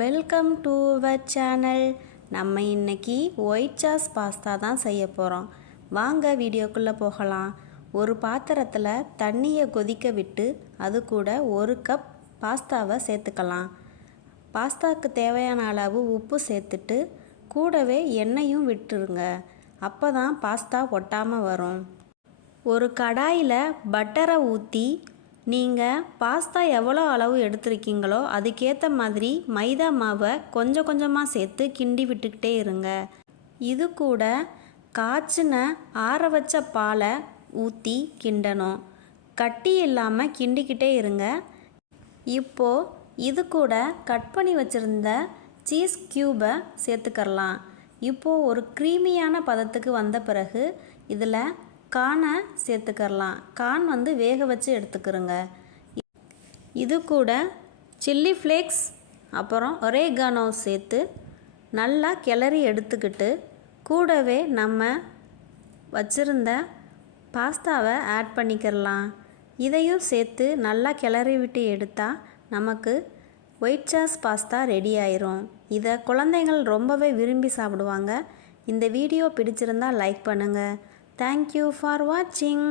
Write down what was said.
Welcome to our channel. நம்ம இன்னைக்கு white sauce pasta தான் செய்ய போகிறோம். வாங்க வீடியோக்குள்ளே போகலாம். ஒரு பாத்திரத்தில் தண்ணியை கொதிக்க விட்டு அது கூட 1 கப் பாஸ்தாவை சேர்த்துக்கலாம். பாஸ்தாவுக்கு தேவையான அளவு உப்பு சேர்த்துட்டு கூடவே எண்ணெயும் விட்டுருங்க. அப்போ தான் பாஸ்தா ஒட்டாமல் வரும். ஒரு கடாயில் பட்டரை ஊற்றி நீங்கள் பாஸ்தா எவ்வளோ அளவு எடுத்துருக்கீங்களோ அதுக்கேற்ற மாதிரி மைதா மாவை கொஞ்சம் கொஞ்சமாக சேர்த்து கிண்டி விட்டுக்கிட்டே இருங்க. இது கூட காய்ச்சின ஆற வச்ச பாலை ஊற்றி கிண்டணும். கட்டி இல்லாமல் கிண்டிக்கிட்டே இருங்க. இப்போது இது கூட கட் பண்ணி வச்சுருந்த சீஸ் க்யூபை சேர்த்துக்கரலாம். இப்போது ஒரு க்ரீமியான பதத்துக்கு வந்த பிறகு இதில் கார்னை சேர்த்துக்கரலாம். கார்ன் வேக வச்சு எடுத்துக்கிறோங்க. இது கூட சில்லி ஃப்ளேக்ஸ் அப்புறம் ஒரேகானோ சேர்த்து நல்லா கிளறி எடுத்துக்கிட்டு கூடவே நம்ம வச்சுருந்த பாஸ்தாவை ஆட் பண்ணிக்கிறலாம். இதையும் சேர்த்து நல்லா கிளறி விட்டு எடுத்தால் நமக்கு ஒயிட் சாஸ் பாஸ்தா ரெடி ஆயிரும். இதை குழந்தைகள் ரொம்பவே விரும்பி சாப்பிடுவாங்க. இந்த வீடியோ பிடிச்சிருந்தால் லைக் பண்ணுங்கள். Thank you for watching.